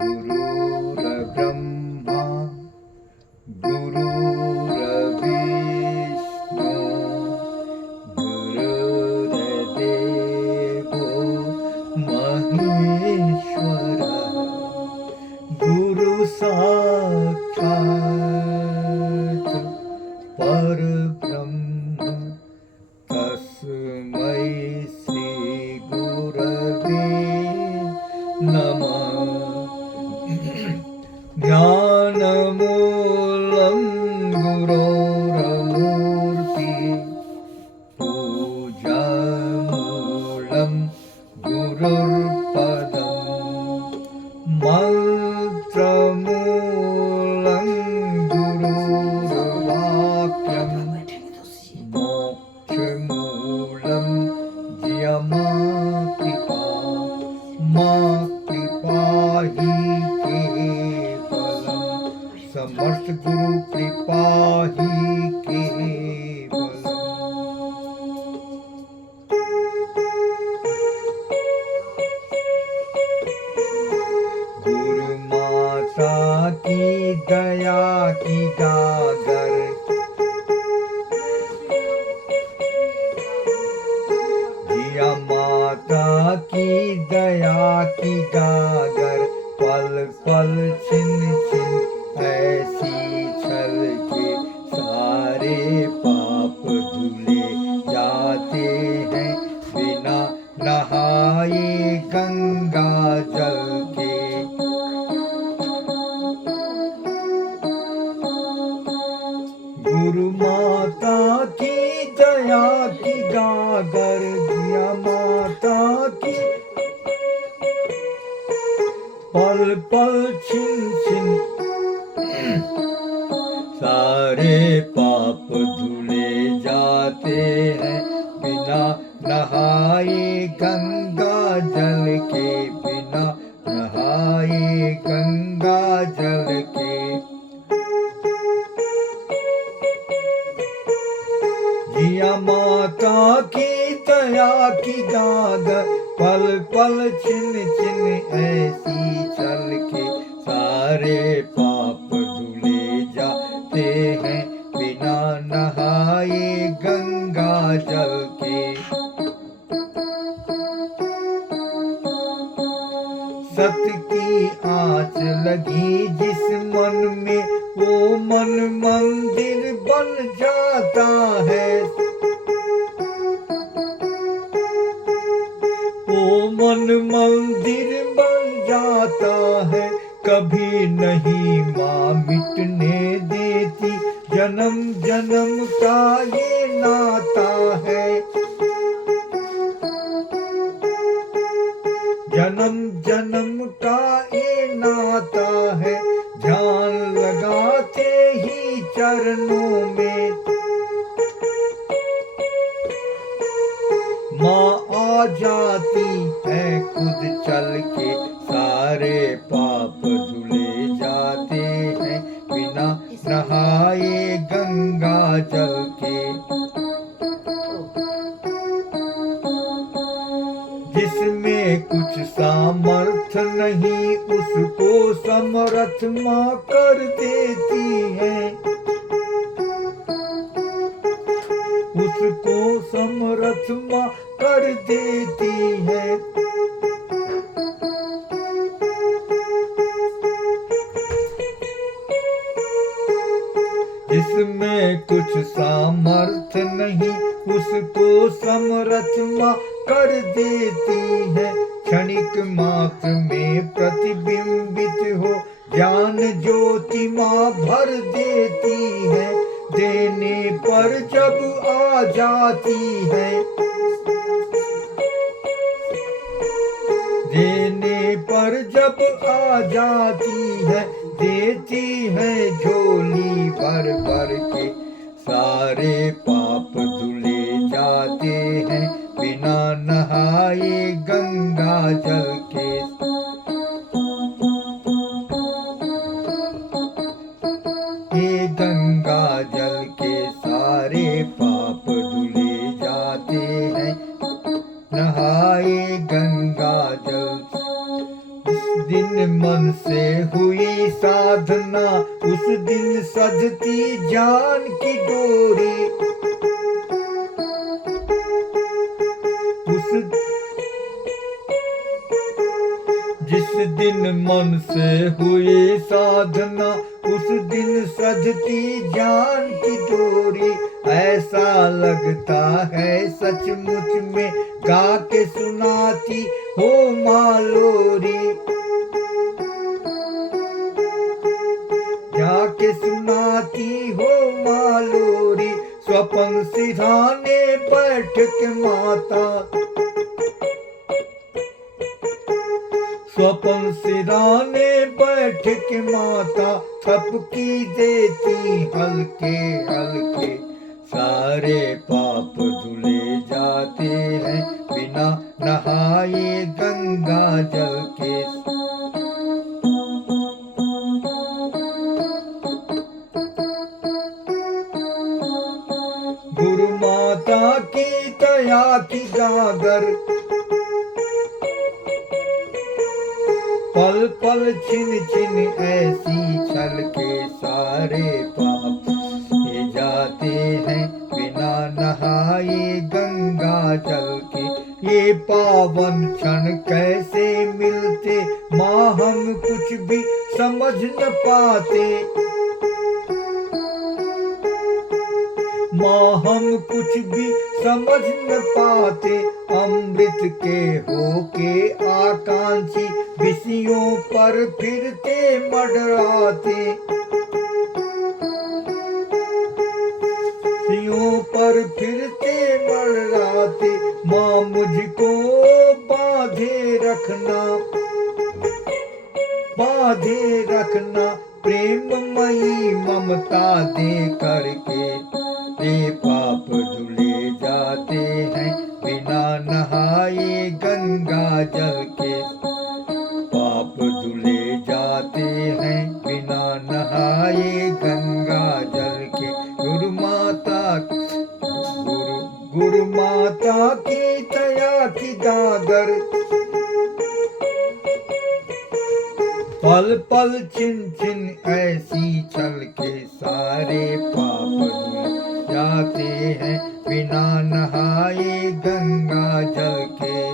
गुरुर्ब्रह्मा गुरुर्विष्णु गुरुर्देवो महेश्वरः गुरु साक्षात् परब्रह्म तस्मै श्री गुरवे नमः। ज्ञानमूलं गुरोरमूर्ति पूजामूलं गुरुर्पदम् मंत्रमूलं गुरुर्वाक्यम् मोक्षमूलं यमकृपा मा कृपा ही केवलम् समर्थ गुरु कृपा ही केवलम्। गुरु माता की दया की गागर जिया माता की दया की गागर पल पल छिन छिन ऐसी छल के सारे पाप धुले जाते हैं बिना नहाए गंगा जल के। गुरु माता की दया की गागर जिया माता की पल पल छिन छिन सारे पाप धुले जाते हैं बिना नहाए गंगा जल के बिना नहाए गंगा जल के। जिया माता की दया की गागर पल पल छिन छिन ऐसी चल के सारे पाप धुले जाते हैं बिना नहाए गंगा जल के। सत्य की आँच लगी जिस मन में वो मन मंदिर बन जाता है। वो मन मंदिर बन जाता है कभी नहीं माँ मिटने देती जन्म जन्म का ये नाता है। जन्म जन्म का ये नाता है ध्यान लगाते ही चरणों में माँ आ जाती है खुद चल के सारे पाप धुले जाते हैं बिना नहाए गंगा जल के। जिसमें कुछ सामर्थ नहीं उसको समर्थ माँ कर देती है। उसको समर्थ माँ कर देती है। जिसमें कुछ सामर्थ नहीं उसको समर्थ माँ कर देती है। क्षणिक मात्र में प्रतिबिंबित हो ज्ञान ज्योति माँ भर देती है। देने पर जब आ जाती है देने पर जब आ जाती है देती है झोली भर भर के सारे पाप धुले जाते हैं बिना नहाए गंगा जल के। ये गंगा जल के सारे पाप धुले जाते हैं नहाए गंगा जल दिन मन से हुई साधना, उस दिन सजती ज्ञान की डोरी। जिस दिन मन से हुई साधना, उस दिन सजती ज्ञान की डोरी। ऐसा लगता है सचमुच में गा के सुनाती हो माँ लोरी। गा के सुनाती हो माँ लोरी। स्वपन सिरहाने बैठ के माता, स्वपन सिरहाने बैठ के माता, थपकी देती हल्के हल्के। सारे पाप धुले जाते हैं बिना नहाए गंगा जल के। गुरु माता की दया की गागर, पल पल छिन छिन ऐसी छलके। सारे पाप ये जाते हैं बिना नहाए गंगा जल के। ये पावन क्षण कैसे मिलते माँ, हम कुछ भी समझ न पाते। माँ हम कुछ भी समझ न पाते। अमृत के होके आकांक्षी, विषयों पर फिरते मंडराते। विषयों पर फिरते मंडराते। माँ मुझको बांधे रखना, बांधे रखना प्रेममयी ममता दे करके। ये पाप धुले जाते हैं बिना नहाए गंगा जल के। पाप धुले जाते हैं बिना नहाए गंगा जल के। गुरु माता की दया की गागर, पल पल छिन छिन ऐसी छलके। सारे पाप धुल जाते हैं बिना नहाए गंगा जल के।